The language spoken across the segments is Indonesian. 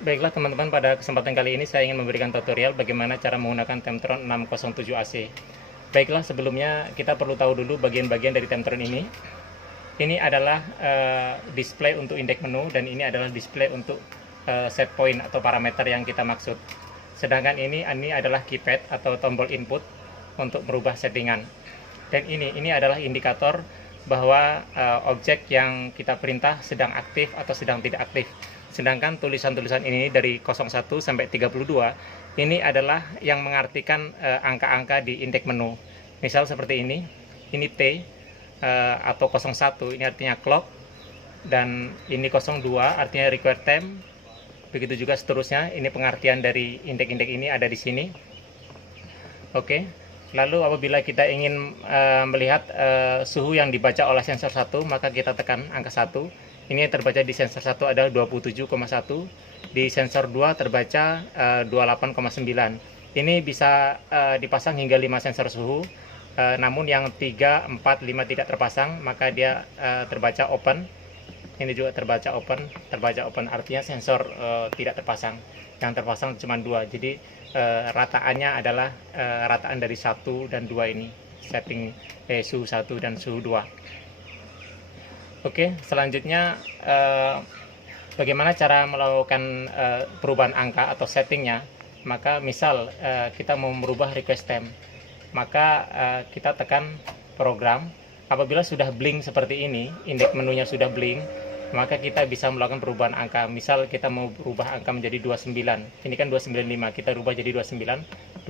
Baiklah teman-teman, pada kesempatan kali ini saya ingin memberikan tutorial bagaimana cara menggunakan Temptron 607 AC. Baiklah, sebelumnya kita perlu tahu dulu bagian-bagian dari Temptron ini. Ini adalah display untuk indeks menu, dan ini adalah display untuk set point atau parameter yang kita maksud. Sedangkan ini adalah keypad atau tombol input untuk merubah settingan. Dan ini adalah indikator bahwa objek yang kita perintah sedang aktif atau sedang tidak aktif. Sedangkan tulisan-tulisan ini dari 01 sampai 32 ini adalah yang mengartikan angka-angka di indeks menu. Misal seperti ini T atau 01 ini artinya clock, dan ini 02 artinya required time. Begitu juga seterusnya, ini pengertian dari indeks-indeks ini ada di sini. Oke. Lalu apabila kita ingin melihat suhu yang dibaca oleh sensor 1, maka kita tekan angka 1. Ini yang terbaca di sensor 1 adalah 27,1, di sensor 2 terbaca 28,9. Ini bisa dipasang hingga 5 sensor suhu, namun yang 3, 4, 5 tidak terpasang, maka dia terbaca open. Ini juga terbaca open artinya sensor tidak terpasang. Yang terpasang cuma 2, jadi rataannya adalah rataan dari 1 dan 2 ini, setting suhu 1 dan suhu 2. Oke, selanjutnya bagaimana cara melakukan perubahan angka atau settingnya. Maka misal kita mau merubah request time, maka kita tekan program. Apabila sudah blink seperti ini, indeks menunya sudah blink, maka kita bisa melakukan perubahan angka. Misal kita mau berubah angka menjadi 29, ini kan 295, kita rubah jadi 290,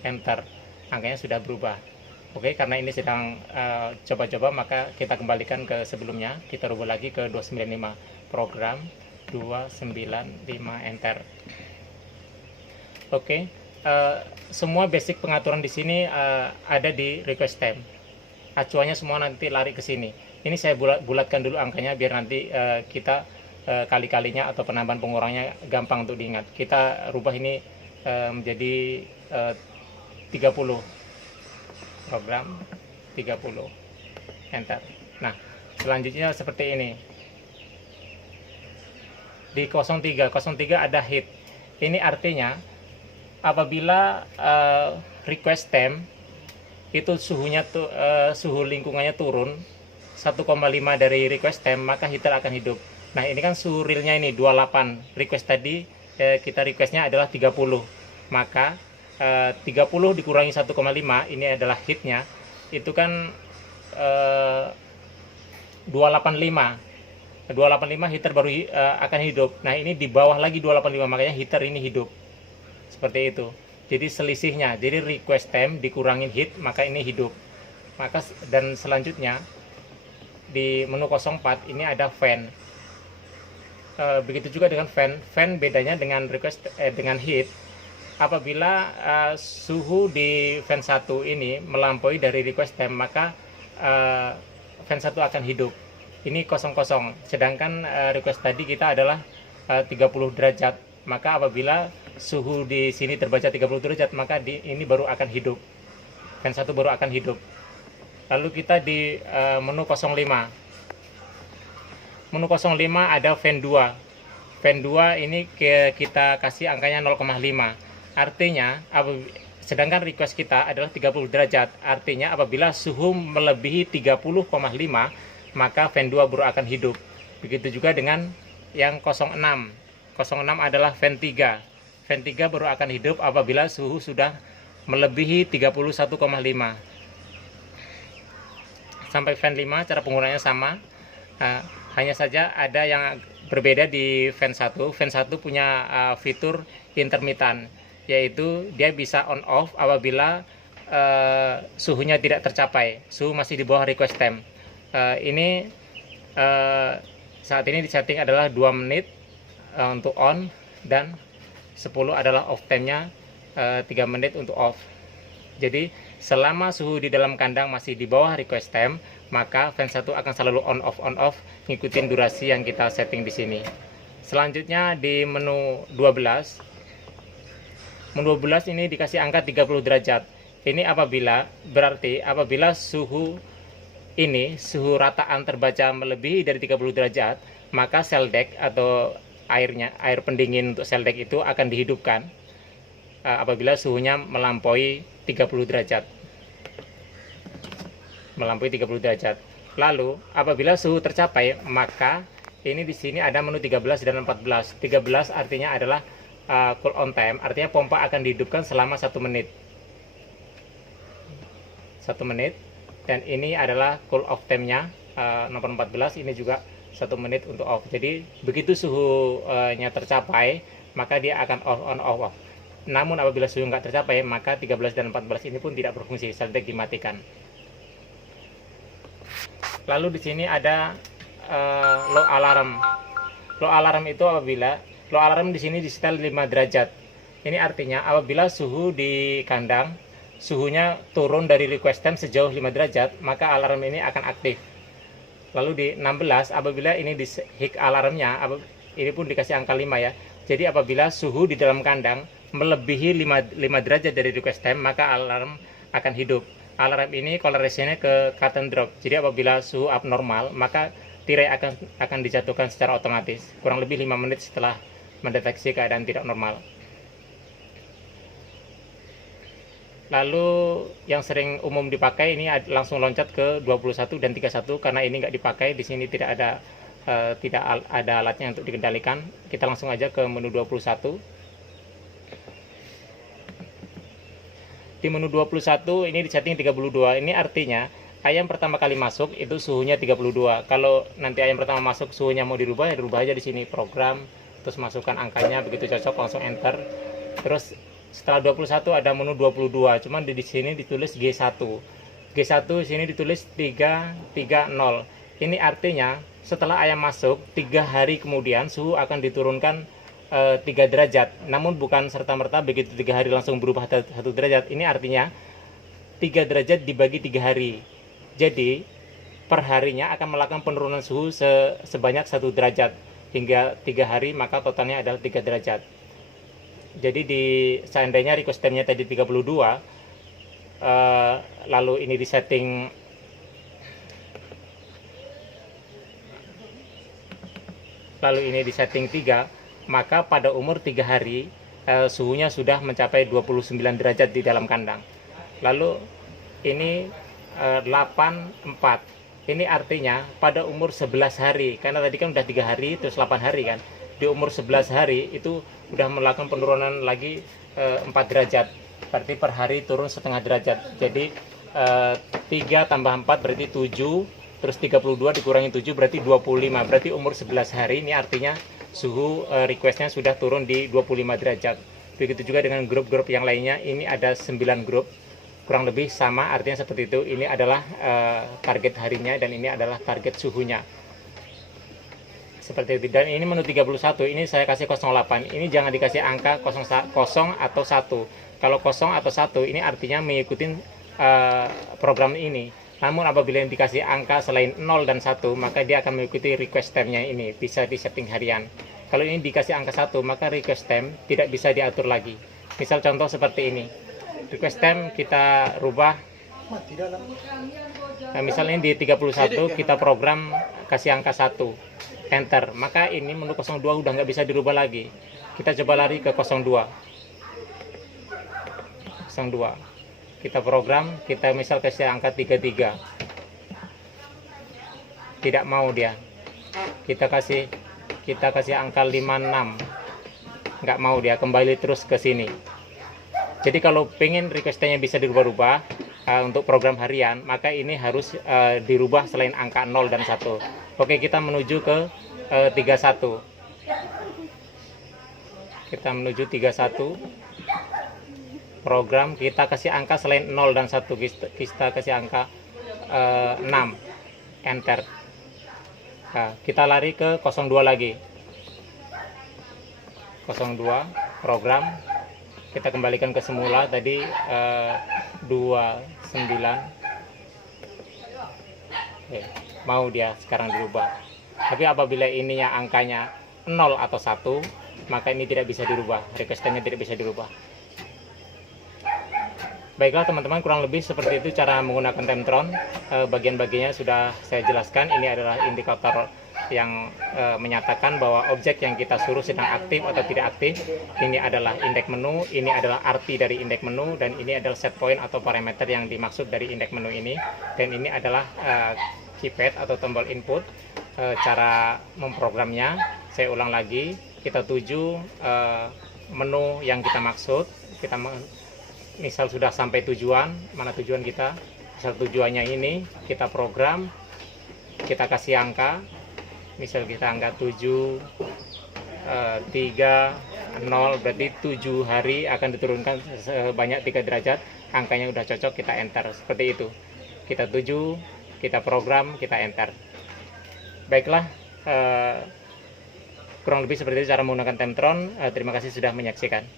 enter, angkanya sudah berubah. Oke, karena ini sedang coba-coba, maka kita kembalikan ke sebelumnya, kita rubah lagi ke 295, program 295, enter. Oke, semua basic pengaturan di sini ada di request time. Acuannya semua nanti lari ke sini. Ini saya bulatkan dulu angkanya biar nanti kita kali-kalinya atau penambahan pengurangnya gampang untuk diingat. Kita rubah ini menjadi 30. Program 30, enter. Nah, selanjutnya seperti ini. Di 03 ada hit. Ini artinya apabila request time itu suhunya suhu lingkungannya turun 1,5 dari request time, maka heater akan hidup. Nah, ini kan suhu realnya ini 28. Request tadi kita requestnya adalah 30. Maka 30 dikurangi 1,5, ini adalah hitnya, itu kan 285 heater baru akan hidup. Nah, ini di bawah lagi 285, makanya heater ini hidup seperti itu. Jadi selisihnya, jadi request time dikurangin hit, maka ini hidup. Maka dan selanjutnya di menu 04 ini ada fan. Begitu juga dengan fan bedanya dengan request dengan hit. Apabila suhu di fan 1 ini melampaui dari request time, maka fan 1 akan hidup. Ini 00, sedangkan request tadi kita adalah 30 derajat. Maka apabila suhu di sini terbaca 30 derajat, maka ini baru akan hidup. Fan 1 baru akan hidup. Lalu kita di menu 05. Menu 05 ada fan 2. Fan 2 ini kita kasih angkanya 0,5. Artinya, sedangkan request kita adalah 30 derajat. Artinya apabila suhu melebihi 30,5, maka fan 2 baru akan hidup. Begitu juga dengan yang 06. 06 adalah fan 3. Fan 3 baru akan hidup apabila suhu sudah melebihi 31,5. Sampai fan 5 cara penggunaannya sama. Hanya saja ada yang berbeda di fan 1. Fan 1 punya fitur intermittent, yaitu dia bisa on off apabila suhunya tidak tercapai, suhu masih di bawah request time. Ini saat ini di setting adalah 2 menit untuk on, dan 10 adalah off time-nya, 3 menit untuk off. Jadi selama suhu di dalam kandang masih di bawah request time, maka fan 1 akan selalu on off ngikutin durasi yang kita setting di sini. Selanjutnya di menu 12. Menu 12 ini dikasih angka 30 derajat. Ini berarti apabila suhu rataan terbaca melebihi dari 30 derajat, maka sell deck atau air pendingin untuk seldek itu akan dihidupkan apabila suhunya melampaui 30 derajat. Lalu apabila suhu tercapai, maka ini di sini ada menu 13 dan 14. 13 artinya adalah cool on time, artinya pompa akan dihidupkan selama 1 menit. 1 menit. Dan ini adalah cool off time-nya, nomor 14, ini juga 1 menit untuk off. Jadi begitu suhunya tercapai, maka dia akan on off. Namun apabila suhu nggak tercapai, maka 13 dan 14 ini pun tidak berfungsi, seldek dimatikan. Lalu di sini ada low alarm. Low alarm itu apabila low alarm di sini disetel 5 derajat. Ini artinya apabila suhu di kandang suhunya turun dari request time sejauh 5 derajat, maka alarm ini akan aktif. Lalu di 16 apabila ini di hik alarmnya, ini pun dikasih angka 5 ya. Jadi apabila suhu di dalam kandang melebihi 5 derajat dari request time, maka alarm akan hidup. Alarm ini korelasinya ke curtain drop. Jadi apabila suhu abnormal, maka tirai akan dijatuhkan secara otomatis kurang lebih 5 menit setelah mendeteksi keadaan tidak normal. Lalu yang sering umum dipakai ini langsung loncat ke 21 dan 31 karena ini nggak dipakai. Di sini tidak ada alatnya untuk dikendalikan. Kita langsung aja ke menu 21. Di menu 21 ini di setting 32. Ini artinya ayam pertama kali masuk itu suhunya 32. Kalau nanti ayam pertama masuk suhunya mau dirubah, ya dirubah aja di sini program, terus masukkan angkanya, begitu cocok langsung enter. Terus setelah 21 ada menu 22, cuman di sini ditulis G1. G1 sini ditulis 330. Ini artinya setelah ayam masuk 3 hari kemudian suhu akan diturunkan 3 derajat. Namun bukan serta-merta begitu 3 hari langsung berubah 1 derajat. Ini artinya 3 derajat dibagi 3 hari. Jadi perharinya akan melakukan penurunan suhu sebanyak 1 derajat hingga 3 hari, maka totalnya adalah 3 derajat. Jadi seandainya request time-nya tadi 32, lalu ini di setting setting 3, maka pada umur 3 hari suhunya sudah mencapai 29 derajat di dalam kandang. Lalu ini 84. Ini artinya pada umur 11 hari, karena tadi kan udah 3 hari terus 8 hari kan. Di umur 11 hari itu udah melakukan penurunan lagi 4 derajat. Berarti per hari turun setengah derajat. Jadi 3 tambah 4 berarti 7, terus 32 dikurangi 7 berarti 25. Berarti umur 11 hari ini artinya suhu requestnya sudah turun di 25 derajat. Begitu juga dengan grup-grup yang lainnya. Ini ada 9 grup, kurang lebih sama, artinya seperti itu. Ini adalah target harinya dan ini adalah target suhunya. Seperti itu. Dan ini menu 31, ini saya kasih 08. Ini jangan dikasih angka 0 atau 1. Kalau 0 atau 1 ini artinya mengikuti program ini. Namun apabila yang dikasih angka selain 0 dan 1, maka dia akan mengikuti request time-nya ini, bisa di setting harian. Kalau ini dikasih angka 1, maka request time tidak bisa diatur lagi. Misal contoh seperti ini. Request time kita rubah. Nah, misalnya di 31 kita program kasih angka 1. Enter, maka ini menu 02 udah nggak bisa dirubah lagi. Kita coba lari ke 02. Kita program, kita misal kasih angka 33. Tidak mau dia. Kita kasih angka 56. Nggak mau dia, kembali terus ke sini. Jadi kalau pengen request-nya bisa dirubah-rubah untuk program harian, maka ini harus dirubah selain angka 0 dan 1. Oke, kita menuju ke 31. Kita menuju 31. Program kita kasih angka selain 0 dan 1. Kita kasih angka 6. Enter. Nah, kita lari ke 02 lagi. 02 program. Kita kembalikan ke semula tadi 29. Oke, mau dia sekarang dirubah. Tapi apabila ininya angkanya 0 atau 1, maka ini tidak bisa dirubah, request-nya tidak bisa dirubah. Baiklah teman-teman, kurang lebih seperti itu cara menggunakan Temtron. Bagian-bagiannya sudah saya jelaskan. Ini adalah indikator yang menyatakan bahwa objek yang kita suruh sedang aktif atau tidak aktif. Ini adalah indeks menu, ini adalah arti dari indeks menu, dan ini adalah set point atau parameter yang dimaksud dari indeks menu ini. Dan ini adalah keypad atau tombol input. Cara memprogramnya, saya ulang lagi, kita tuju menu yang kita maksud. Kita misal sudah sampai tujuan, mana tujuan kita, misal tujuannya ini, kita program, kita kasih angka, misal kita angka 7, 3, 0, berarti 7 hari akan diturunkan sebanyak 3 derajat, angkanya udah cocok, kita enter, seperti itu. Kita tuju, kita program, kita enter. Baiklah, kurang lebih seperti itu cara menggunakan Temptron. Terima kasih sudah menyaksikan.